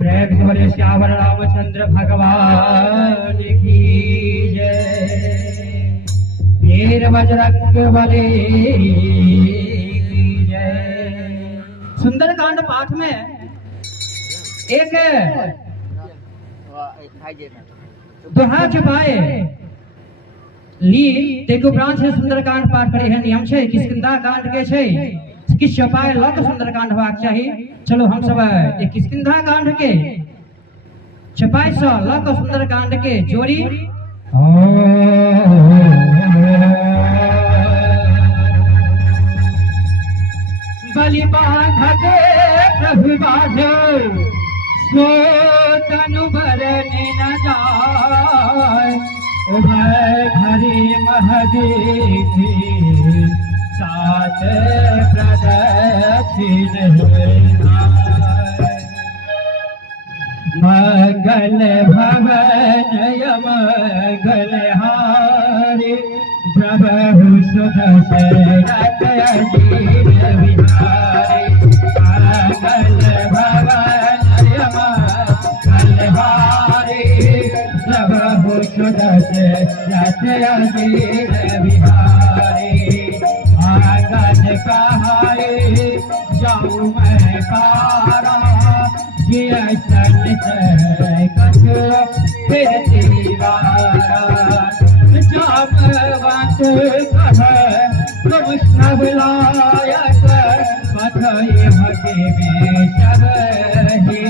प्रेम श्यावर रामचंद्र भगवान की जय। वीर बजरंग बली की जय। सुंदरकांड पाठ में एक दोहा छपाए ली तेक उपरांत से सुंदरकांड पाठ करे है नियम छे किष्किंधा कांड के छे किस छपाए लक सुंदरकांड होबाक चाहिए। चलो हम सब एक किष्किंधा कांड के छपाई स लक सुंदरकांड के जोड़ी बलि बाधे प्रभु बाधे सो तनु भरने न जाय उभय घरी महदीथी सात प्रदक्षिण मंगल भवन मंगल हारी प्रभु सुध सेरत अजीर विहारी। मंगल भवन मंगल हारी प्रभु सुध सेरत अजीर विहारी। आंगन कहाए जाऊं मैं कारा सन कछ फिर दीवारा जामवंत कह तुम सब लायक पथ भगे में सब ही